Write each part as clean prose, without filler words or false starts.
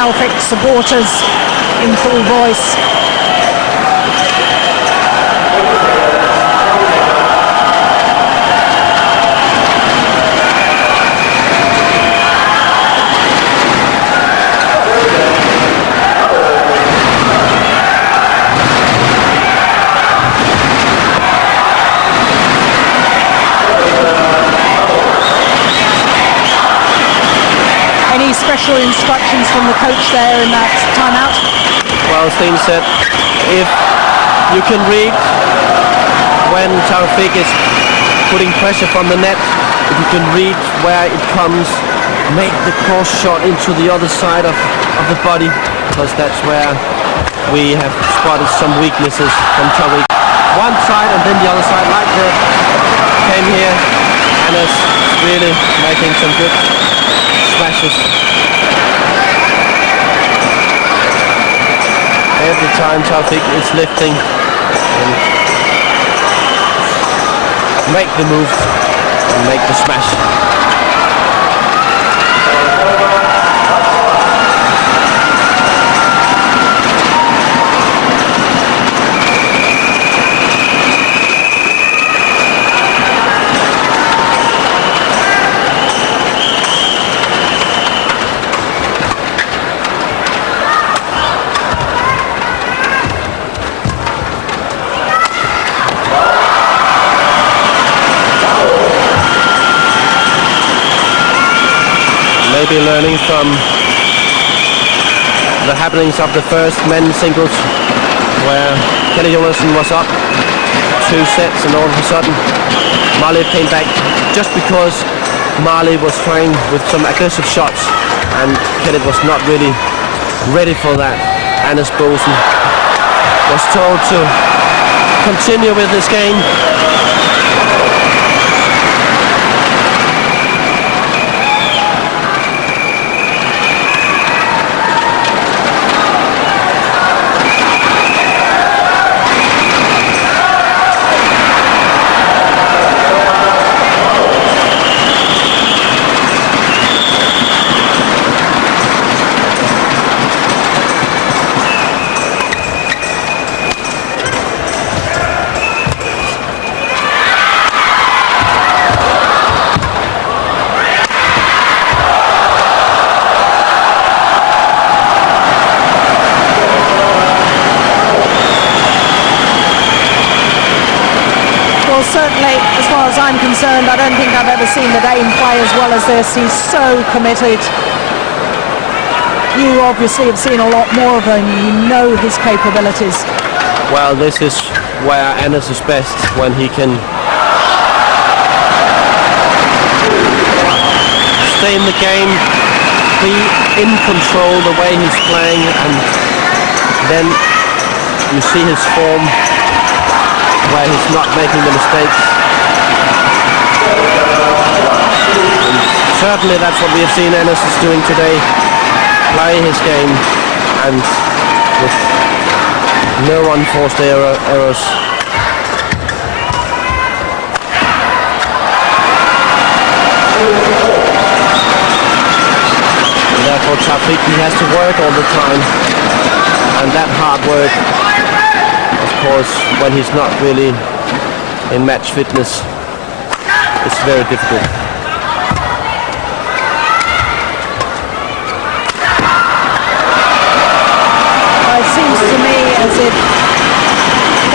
Taufik supporters in full voice. Special instructions from the coach there in that timeout? Well, Steen said if you can read when Taufik is putting pressure from the net, if you can read where it comes, make the cross shot into the other side of the body, because that's where we have spotted some weaknesses from Taufik. One side and then the other side, like that came here, and is really making some good smashes. Every time Taufik is lifting and make the move and make the smash. Maybe learning from the happenings of the first men's singles, where Kenny Jonassen was up 2 sets and all of a sudden Marley came back just because Marley was trying with some aggressive shots and Kenny was not really ready for that. And as Boesen was told to continue with this game. Certainly, as far as I'm concerned, I don't think I've ever seen the Dane play as well as this. He's so committed. You obviously have seen a lot more of him. You know his capabilities. Well, this is where Anders is best, when he can stay in the game, be in control the way he's playing, and then you see his form where he's not making the mistakes. And certainly that's what we have seen Anders is doing today. Play his game and with no unforced errors. And therefore Taufik, he has to work all the time. And that hard work, of course, when he's not really in match fitness, it's very difficult. It seems to me as if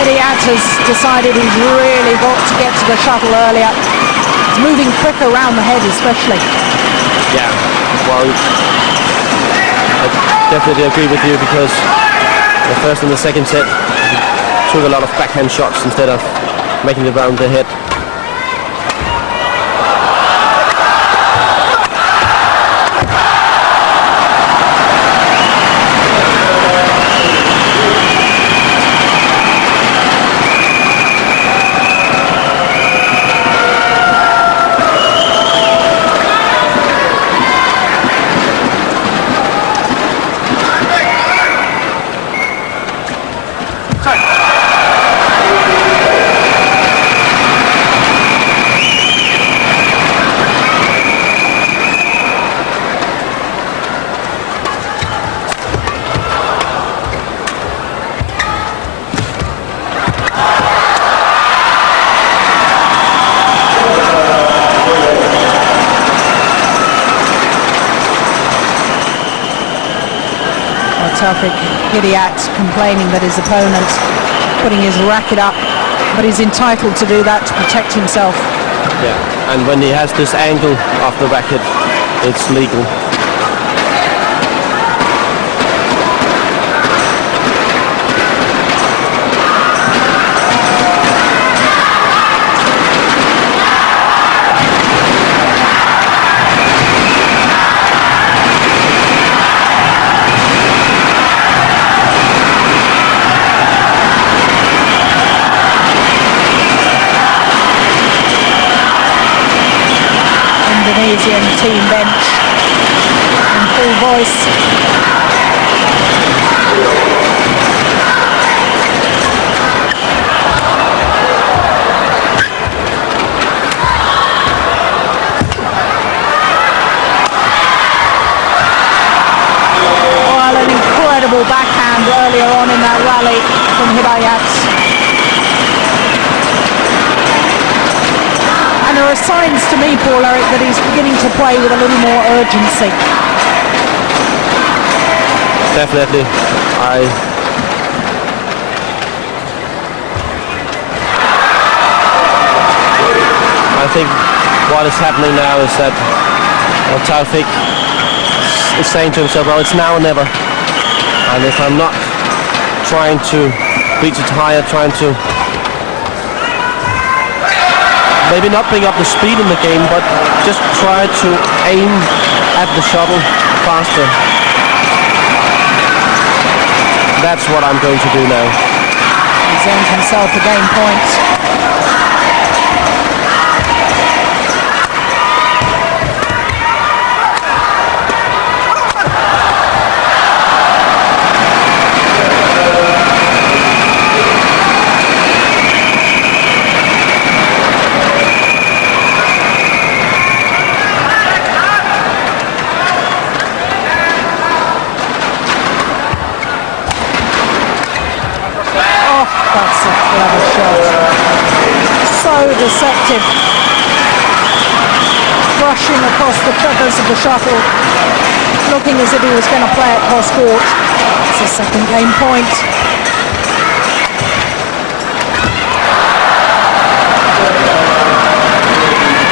Idiat has decided he's really got to get to the shuttle earlier. He's moving quicker around the head especially. Yeah, well, I definitely agree with you, because the first and the second set took a lot of backhand shots instead of making it around the head. Taufik Hidayat complaining that his opponent putting his racket up, but he's entitled to do that to protect himself. Yeah, and when he has this angle of the racket, it's legal. Indonesian team bench in full voice. Well, an incredible backhand earlier on in that rally from Hidayat. And there are signs to me, Paul Eric, that he's beginning to play with a little more urgency. Definitely. I think what is happening now is that Taufik is saying to himself, well, it's now or never. And if I'm not trying to reach it higher, trying to maybe not bring up the speed in the game, but just try to aim at the shuttle faster. That's what I'm going to do now. He's earned himself a game point. That's a clever shot. So deceptive. Brushing across the feathers of the shuttle, looking as if he was going to play it cross court. It's a second game point.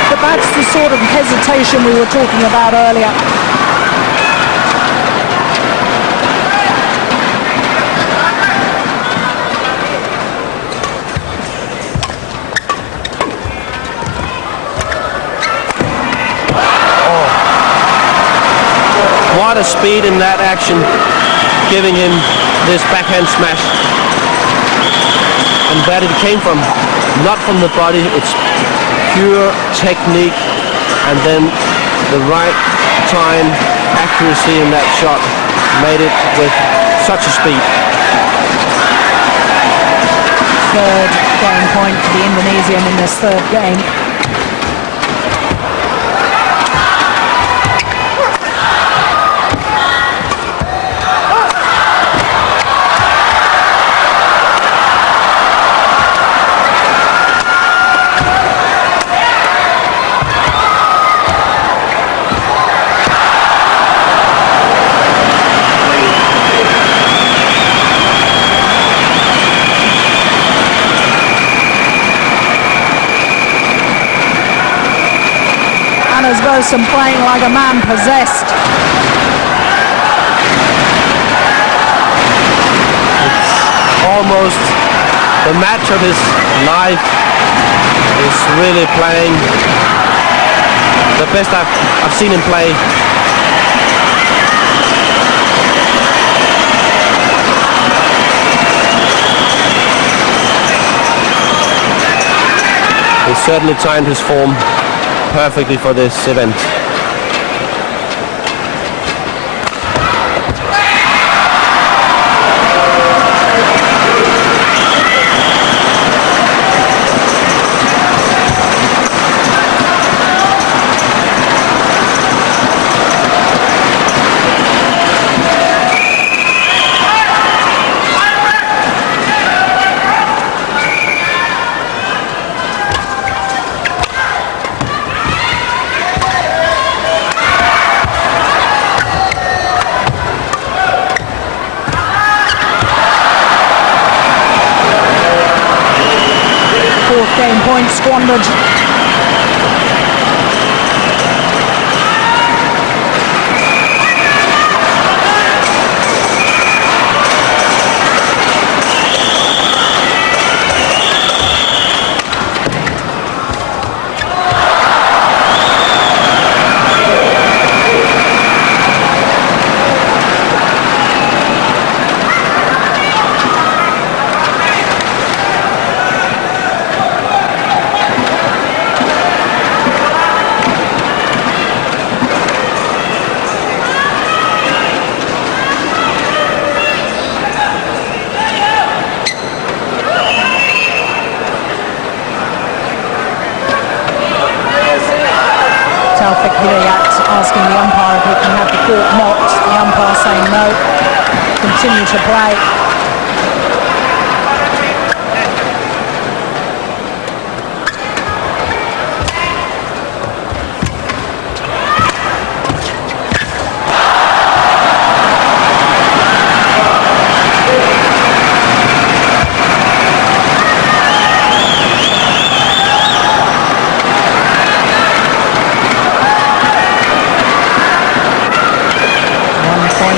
But that's the sort of hesitation we were talking about earlier. What a speed in that action, giving him this backhand smash. And where did it came from? Not from the body, it's pure technique, and then the right time, accuracy in that shot made it with such a speed. Third game point for the Indonesian in this third game. Boesen playing like a man possessed. It's almost the match of his life. He's really playing the best I've seen him play. He certainly timed his form perfectly for this event. grounded. Taufik asking the umpire if he can have the court mocked. The umpire saying no. Continue to play.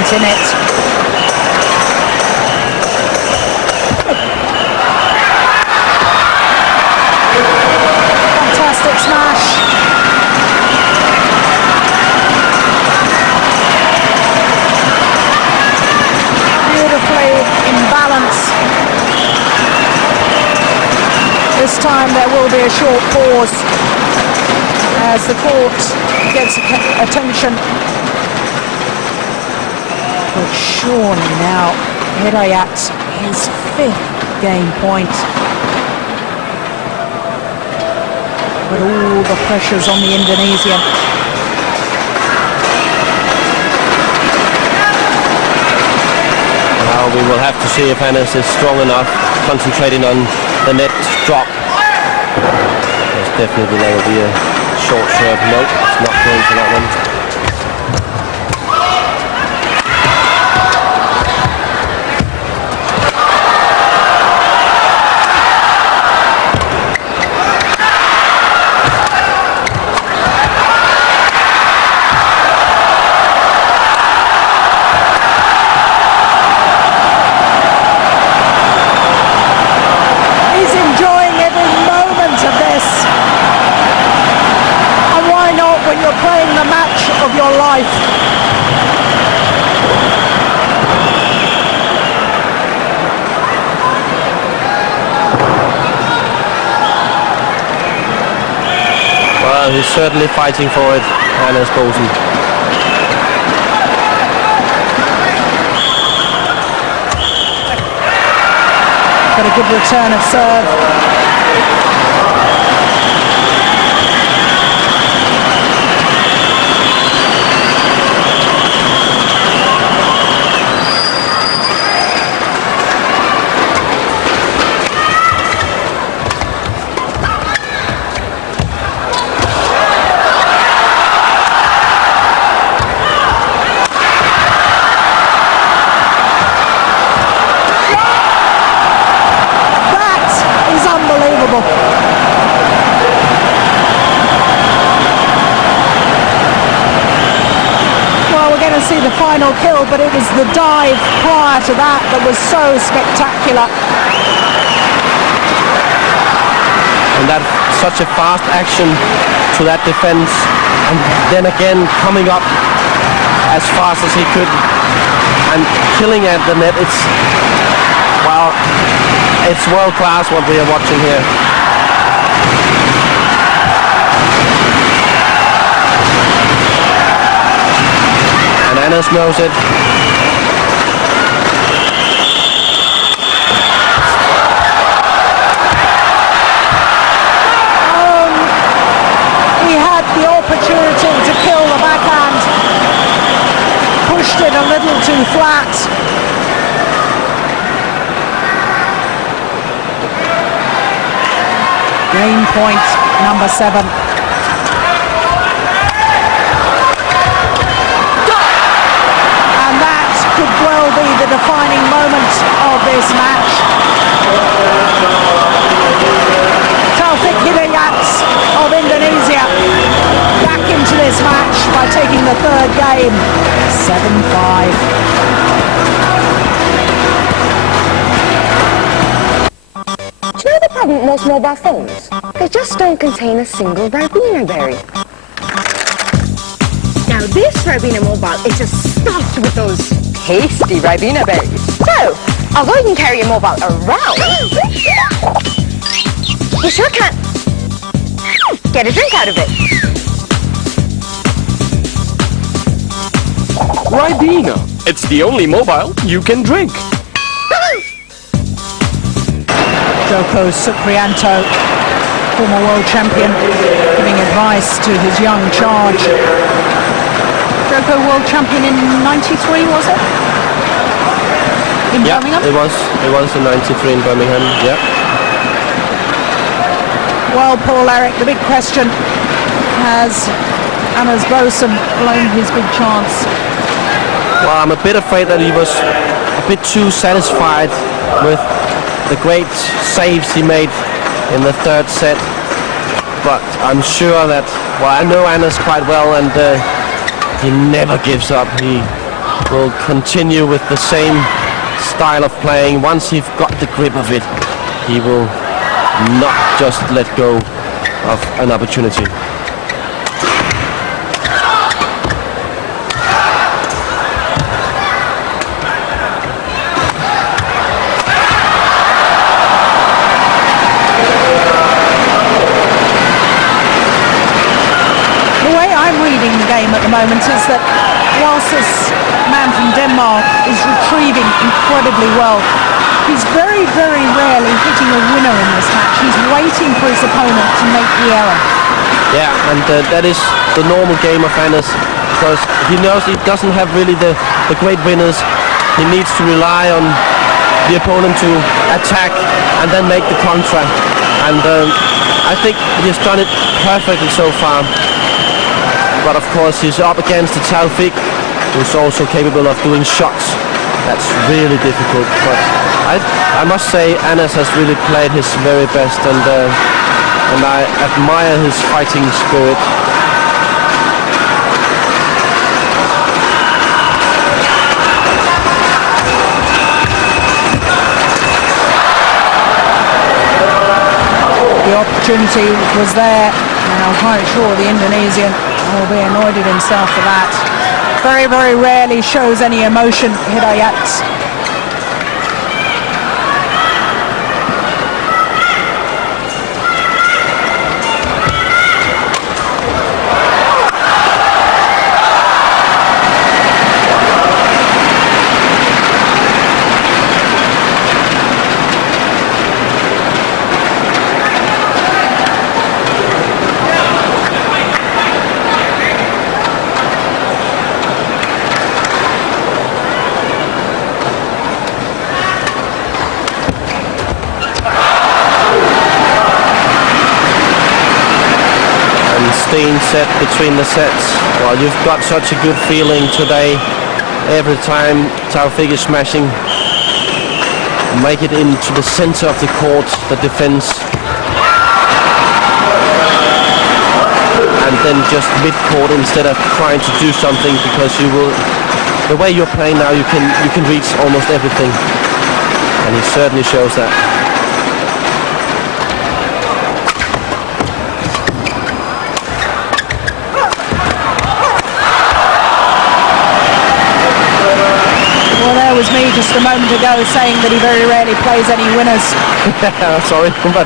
In it. Fantastic smash. Beautifully in balance. This time there will be a short pause as the court gets attention. But surely now Hidayat his 5th game point. But all the pressure's on the Indonesian. Now we will have to see if Anas is strong enough, concentrating on the net drop. There's definitely going to be a short serve. Nope, it's not going for that one. Well, he's certainly fighting for it, Anas Boesen. Got a good return of serve. See the final kill, but it was the dive prior to that that was so spectacular. And that such a fast action to that defense, and then again coming up as fast as he could and killing at the net. It's, well, it's world class what we are watching here. Anas knows it. He had the opportunity to kill the backhand. Pushed it a little too flat. Game point number 7. Could well be the defining moment of this match. Taufik Hidayat are taking the third game, 7-5. Do you know the problem with most mobile phones? They just don't contain a single Ribena berry. Now this Ribena mobile is just stuffed with those tasty Ribena berries. So, although you can carry your mobile around, you sure can't get a drink out of it. Ribena. It's the only mobile you can drink. Joko Supriyanto, former world champion, giving advice to his young charge. Joko world champion in 93, was it? In Birmingham? It was in 93 in Birmingham, yeah. Well, Paul Eric, the big question, has Anders Boesen blown his big chance? Well, I'm a bit afraid that he was a bit too satisfied with the great saves he made in the third set. But I'm sure that, well, I know Anders quite well, and he never gives up. He will continue with the same style of playing. Once he's got the grip of it, he will not just let go of an opportunity. At the moment is that whilst this man from Denmark is retrieving incredibly well, he's very, very rarely hitting a winner in this match. He's waiting for his opponent to make the error. Yeah, and that is the normal game of Anders, because he knows he doesn't have really the great winners. He needs to rely on the opponent to attack and then make the contra. And I think he's done it perfectly so far. But of course he's up against the Taufik, who's also capable of doing shots. That's really difficult. But I must say Anders has really played his very best, and I admire his fighting spirit. The opportunity was there, and I'm quite sure the Indonesian will be annoyed at himself for that. Very, very rarely shows any emotion, Hidayat. Set between the sets. Well, you've got such a good feeling today. Every time Taufik is smashing, make it into the center of the court, the defense, and then just mid-court instead of trying to do something, because you will. The way you're playing now, you can reach almost everything, and he certainly shows that. Was me just a moment ago saying that he very rarely plays any winners. Sorry, but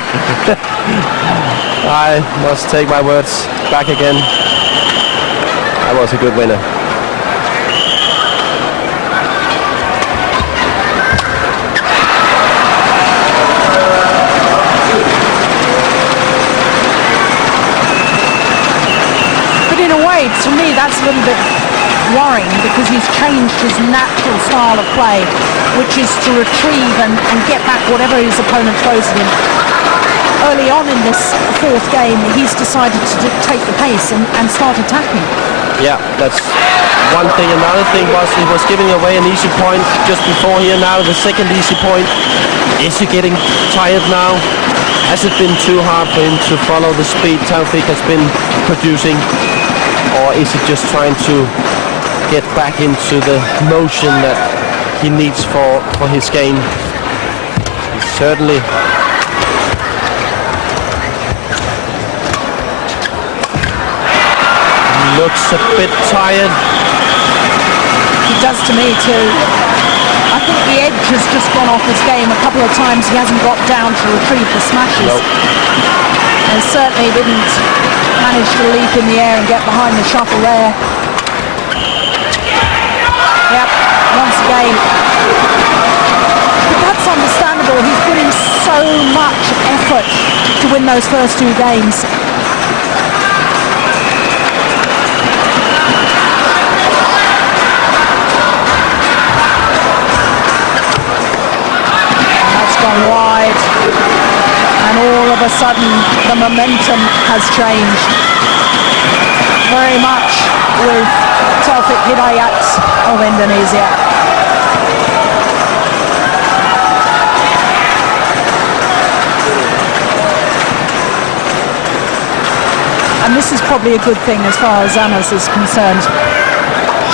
I must take my words back again. I was a good winner. But in a way, to me, that's a little bit worrying, because he's changed his natural style of play, which is to retrieve and get back whatever his opponent throws at him. Early on in this fourth game, he's decided to take the pace and start attacking. Yeah, that's one thing. Another thing was he was giving away an easy point just before here. Now the second easy point. Is he getting tired now? Has it been too hard for him to follow the speed Taufik has been producing? Or or is he just trying to get back into the motion that he needs for his game? He certainly looks a bit tired. He does to me too. I think the edge has just gone off his game a couple of times. He hasn't got down to retrieve the smashes. Nope. And certainly didn't manage to leap in the air and get behind the shuttle there. Yep, once again. But that's understandable. He's putting so much effort to win those first two games. Gone wide, and all of a sudden the momentum has changed very much with Taufik Hidayat of Indonesia. And this is probably a good thing as far as Anas is concerned.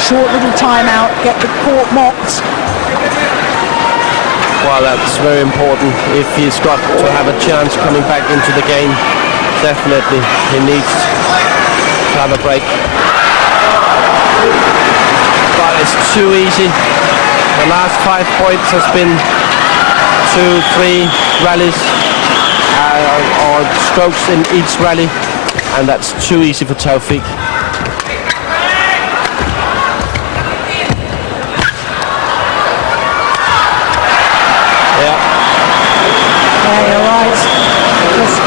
Short little timeout, get the court mopped. Well, that's very important. If he's got to have a chance coming back into the game, definitely he needs to have a break. But it's too easy. The last 5 points has been 2-3 rallies or strokes in each rally, and that's too easy for Taufik.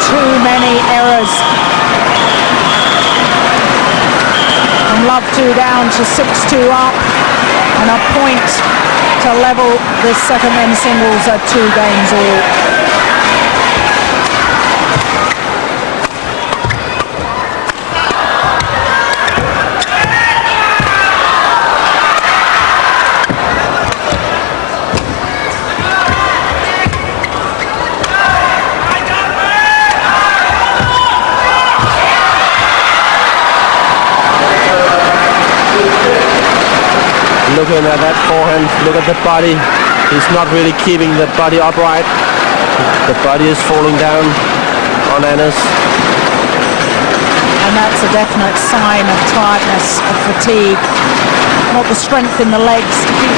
Too many errors. From love 2 down to 6-2 up, and a point to level this second men's singles at 2 games all. Looking at that forehand, look at the body. He's not really keeping the body upright. The body is falling down on Anas. And that's a definite sign of tiredness, of fatigue. Not the strength in the legs to keep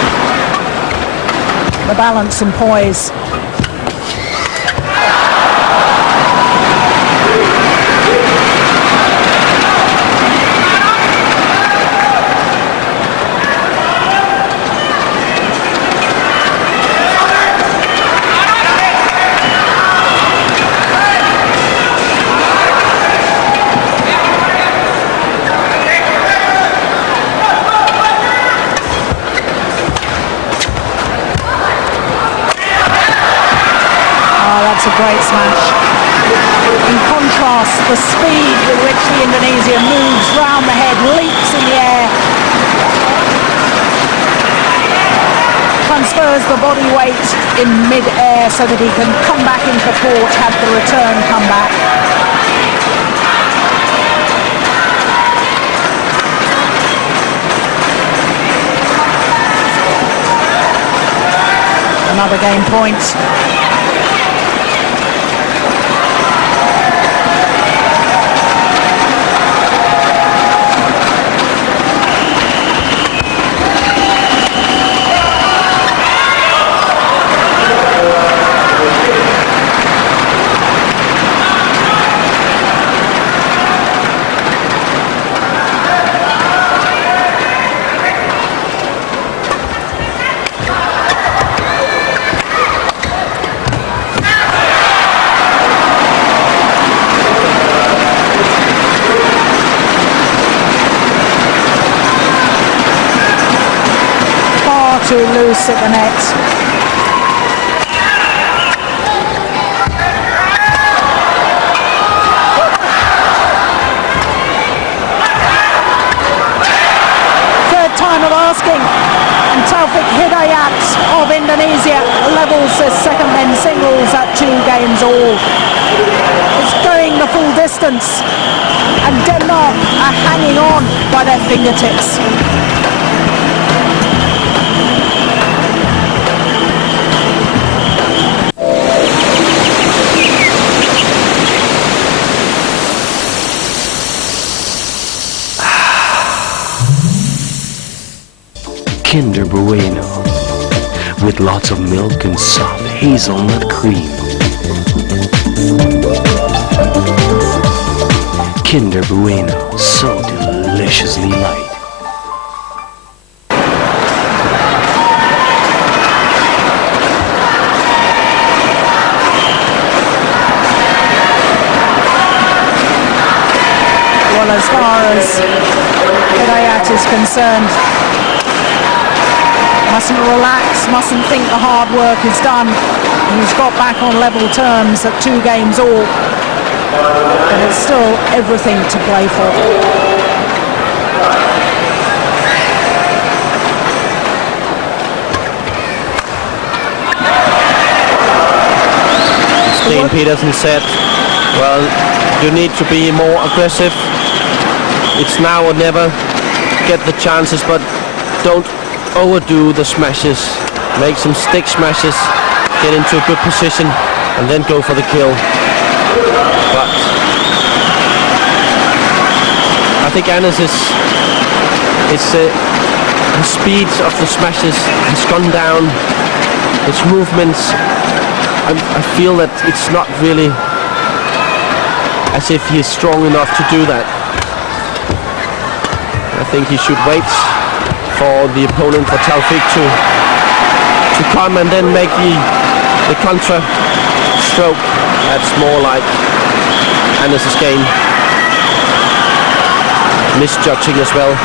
the balance and poise. A great smash. In contrast, the speed with which the Indonesian moves round the head, leaps in the air, transfers the body weight in mid-air so that he can come back into court, have the return come back. Another game point. Too loose at the net. Third time of asking, and Taufik Hidayat of Indonesia levels the second men's singles at 2 games all. It's going the full distance, and Denmark are are hanging on by their fingertips. Kinder Bueno with lots of milk and soft hazelnut cream. Kinder Bueno, so deliciously light. Well, as far as Hidayat is concerned, mustn't relax, mustn't think the hard work is done. He's got back on level terms at 2 games all, but it's still everything to play for. Dean Peterson said, well, you need to be more aggressive. It's now or never. Get the chances, but don't overdo the smashes. Make some stick smashes, get into a good position, and then go for the kill. But I think Anas the speed of the smashes has gone down. His movements, I feel that it's not really as if he is strong enough to do that. I think he should wait for the opponent, for Taufik to come and then make the contra stroke. That's more like Anas' game. Misjudging as well.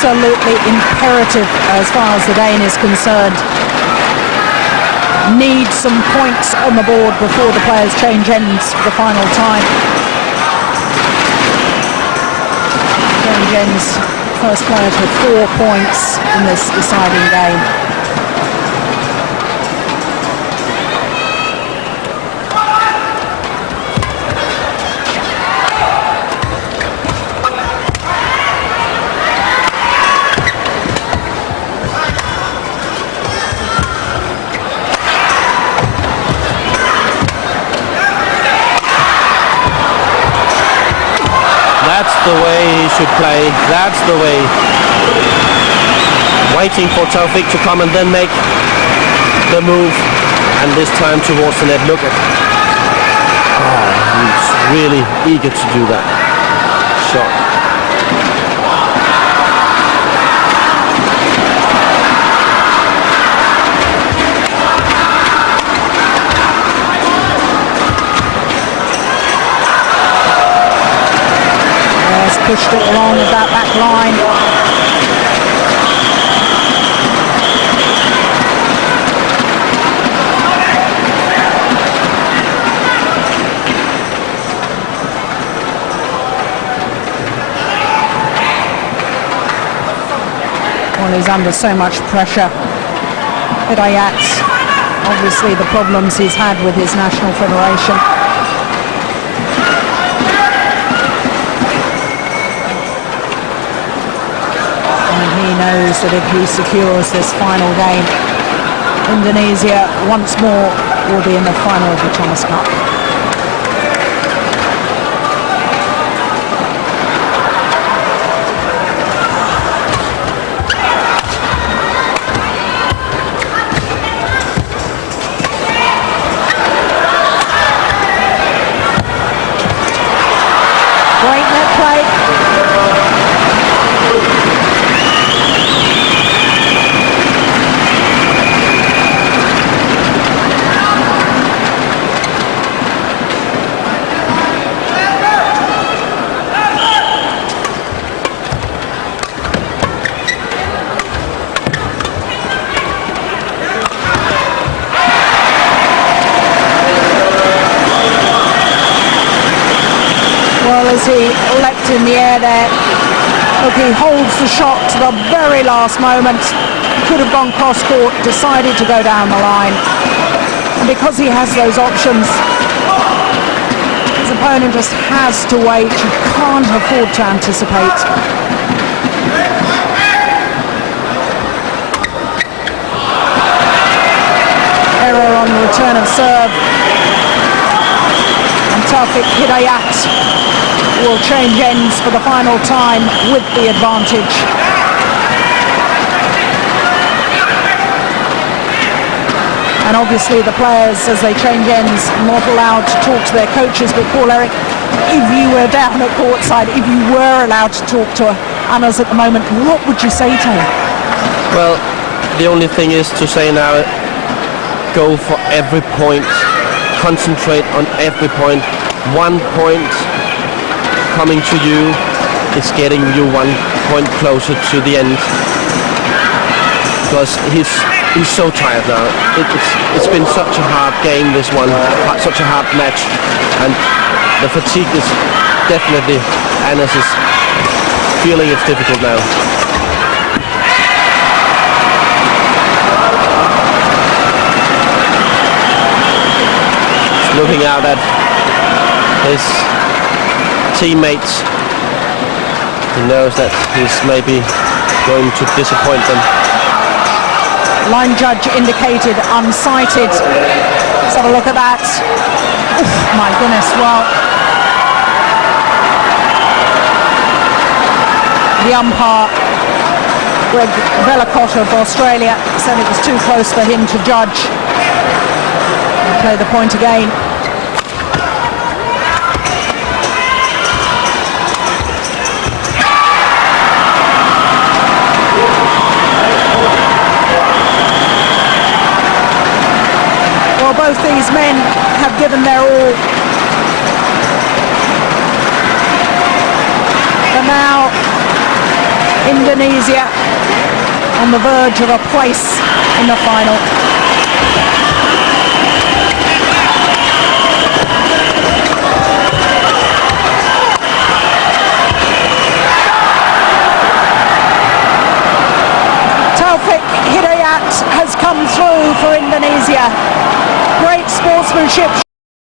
Absolutely imperative as far as the Dane is concerned. Need some points on the board before the players change ends for the final time. Change ends, first players with 4 points in this deciding game. The way he should play, that's the way. Waiting for Taufik to come and then make the move, and this time towards the net. Look at, he's really eager to do that shot. Pushed it along with that back line. Well, he's under so much pressure. Hidayat, obviously the problems he's had with his national federation. Knows that if he secures this final game, Indonesia once more will be in the final of the Thomas Cup. Great net play. Well, as he leapt in the air there, look, he holds the shot to the very last moment. Could have gone cross-court, decided to go down the line. And because he has those options, his opponent just has to wait. You can't afford to anticipate. Error on the return of serve. And Taufik Hidayat will change ends for the final time with the advantage. And obviously the players, as they change ends, not allowed to talk to their coaches. But Paul Eric, if you were down at courtside, if you were allowed to talk to Anas at the moment, what would you say to him? Well, the only thing is to say now, go for every point, concentrate on every point. 1 point coming to you is getting you 1 point closer to the end. Because he's so tired now. It's been such a hard game, this one, such a hard match, and the fatigue is definitely, Anas is feeling it's difficult now. He's looking out at his teammates. He knows that he's maybe going to disappoint them. Line judge indicated unsighted. Let's have a look at that. Oof, my goodness, well, the umpire, Greg Vellacott of Australia, said it was too close for him to judge. We'll play the point again. Both these men have given their all. But now Indonesia on the verge of a place in the final. Taufik Hidayat has come through for Indonesia. Great sportsmanship.